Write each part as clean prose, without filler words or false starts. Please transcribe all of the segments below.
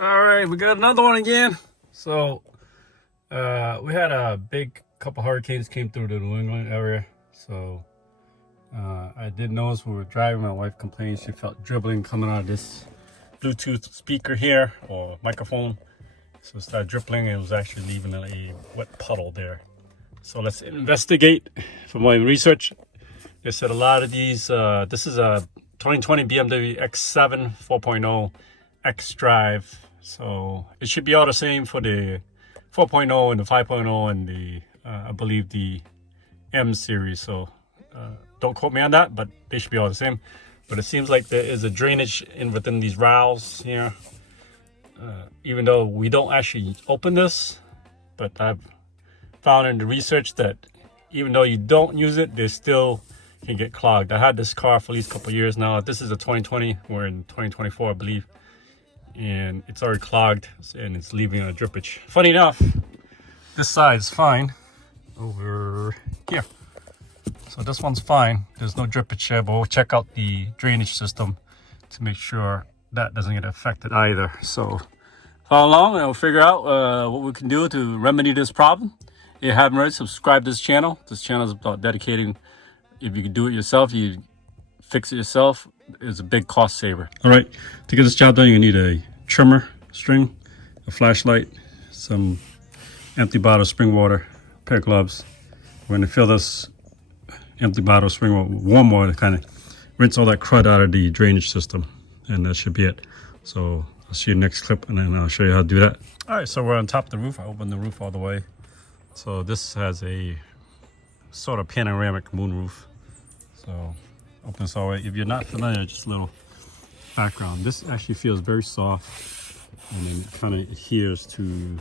All right, we got another one again. So we had a big couple hurricanes came through the New England area. So I did notice when we were driving, my wife complained she felt dribbling coming out of this Bluetooth speaker here or microphone. So it started dribbling and it was actually leaving a wet puddle there. So let's investigate. From my research, they said a lot of these, this is a 2020 BMW X7 4.0 xDrive. So it should be all the same for the 4.0 and the 5.0 and the, I believe the M series. So don't quote me on that, but they should be all the same. But it seems like there is a drainage within these valves here. Even though we don't actually open this, but I've found in the research that even though you don't use it, they still can get clogged. I had this car for at least a couple of years now. This is a 2020, we're in 2024, I believe. And it's already clogged and it's leaving a drippage. Funny enough, this side is fine over here. So this one's fine. There's no drippage here, but we'll check out the drainage system to make sure that doesn't get affected either. So follow along and we'll figure out what we can do to remedy this problem. If you haven't already, subscribe to this channel. This channel is about dedicating, if you can do it yourself, you fix it yourself, it's a big cost saver. All right, to get this job done, you need a trimmer string, a flashlight, some empty bottle of spring water, a pair of gloves. We're gonna fill this empty bottle of spring water with warm water to kind of rinse all that crud out of the drainage system, and that should be it. So I'll see you next clip and then I'll show you how to do that. All right, so we're on top of the roof. I opened the roof all the way. So this has a sort of panoramic moonroof. So open this all the way. If you're not familiar, just a little background. This actually feels very soft and then it kind of adheres to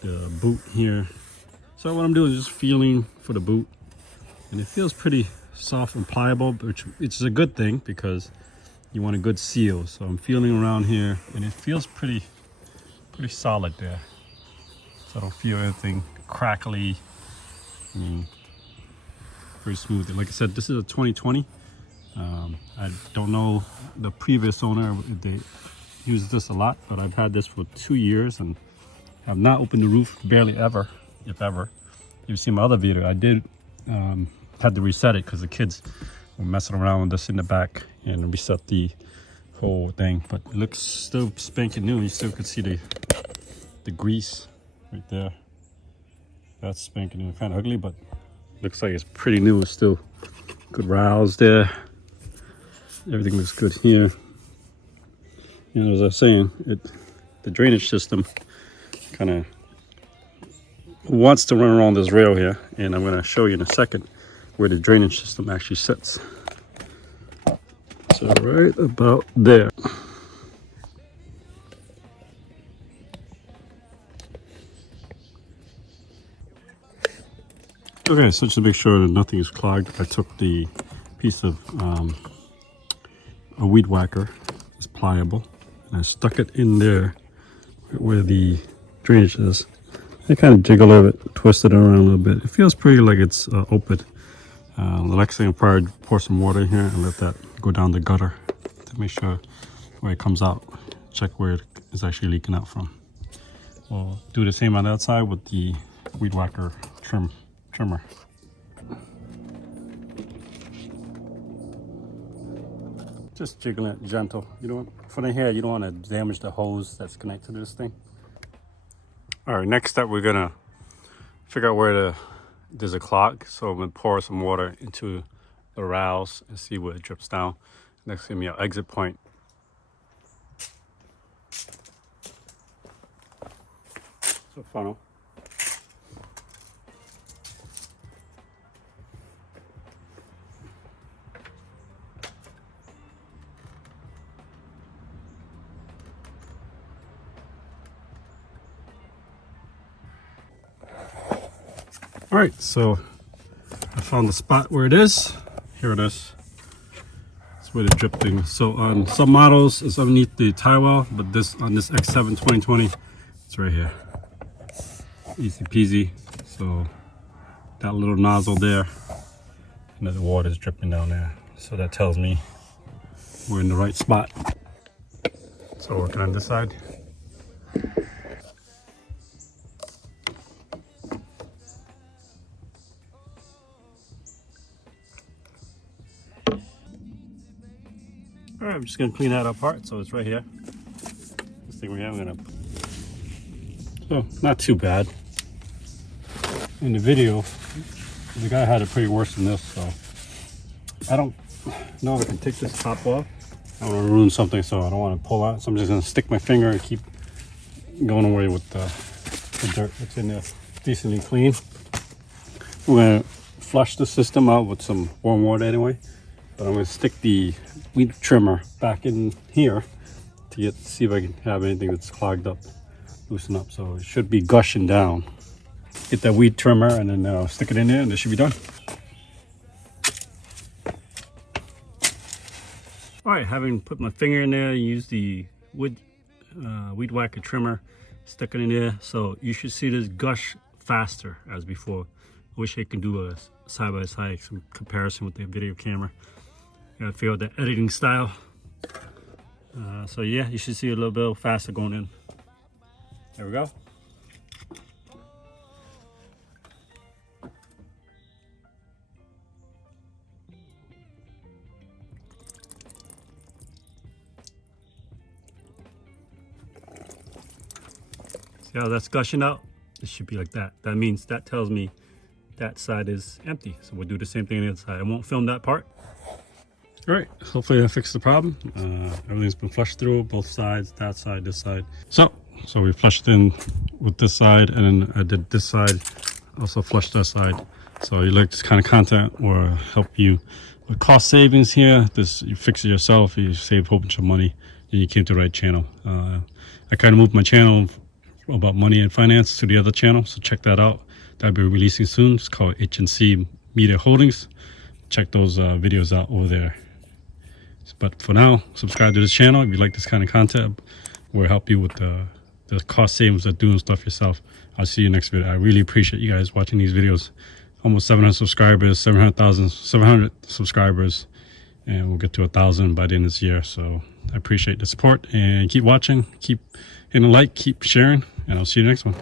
the boot here. So what I'm doing is just feeling for the boot, and it feels pretty soft and pliable, which is a good thing because you want a good seal. So I'm feeling around here and it feels pretty solid there. So I don't feel anything crackly. I mean, very smooth. And like I said, this is a 2020. I don't know the previous owner, they used this a lot, but I've had this for 2 years and have not opened the roof barely ever, if ever. You've seen my other video, I did had to reset it because the kids were messing around with this in the back and reset the whole thing. But it looks still spanking new. You still can see the grease right there. That's spanking new, kind of ugly, but looks like it's pretty new. It's still good rows there. Everything looks good here. And as I was saying, the drainage system kind of wants to run around this rail here, and I'm going to show you in a second where the drainage system actually sits. So right about there. Okay, so just to make sure that nothing is clogged, I took the piece of a weed whacker. It's pliable, and I stuck it in there where the drainage is. I kind of jiggle a little bit, twist it around a little bit. It feels pretty like it's open. The next thing, I'll probably pour some water in here and let that go down the gutter to make sure where it comes out. Check where it is actually leaking out from. We'll do the same on the outside with the weed whacker trimmer. Just jiggle it gentle. You don't, for the hair, you don't want to damage the hose that's connected to this thing. All right, next step, we're gonna figure out where there's a clog. So I'm gonna pour some water into the valves and see where it drips down. Next, give me an exit point. So funnel. All right, so I found the spot where it is. Here it is. That's where the drip thing is. So on some models, it's underneath the tie well, but on this X7 2020, it's right here. Easy peasy. So that little nozzle there, and then the water is dripping down there. So that tells me we're in the right spot. So working on this side. right, I'm just gonna clean that apart. So it's right here. This thing we have, I'm gonna. So not too bad. In the video, the guy had it pretty worse than this, so I don't know if I can take this top off. I don't want to ruin something, so I don't want to pull out. So I'm just gonna stick my finger and keep going away with the dirt that's in there. Decently clean. We're gonna flush the system out with some warm water anyway, but I'm gonna stick the weed trimmer back in here to see if I can have anything that's clogged up loosen up. So it should be gushing down. Get that weed trimmer and then stick it in there, and this should be done. All right, having put my finger in there, use the weed whacker trimmer, stick it in there, so you should see this gush faster as before. I wish I could do a side-by-side comparison with the video camera. Gotta figure out the editing style. So yeah, you should see a little bit faster going in. There we go. See how that's gushing out? It should be like that. That means, that tells me that side is empty. So we'll do the same thing on the other side. I won't film that part. All right, hopefully that fixed the problem. Everything's been flushed through, both sides, that side, this side. So we flushed in with this side, and then I did this side, also flushed that side. So you like this kind of content or help you with cost savings here, you fix it yourself, you save a whole bunch of money, and you came to the right channel. I kind of moved my channel about money and finance to the other channel, so check that out. That'll be releasing soon. It's called H&C Media Holdings. Check those videos out over there. But for now, subscribe to this channel if you like this kind of content. We'll help you with the cost savings of doing stuff yourself. I'll see you next video. I really appreciate you guys watching these videos. Almost 700 subscribers, 700 subscribers, and we'll get to 1,000 by the end of this year. So I appreciate the support, and keep watching, keep hitting a like, keep sharing, and I'll see you next one.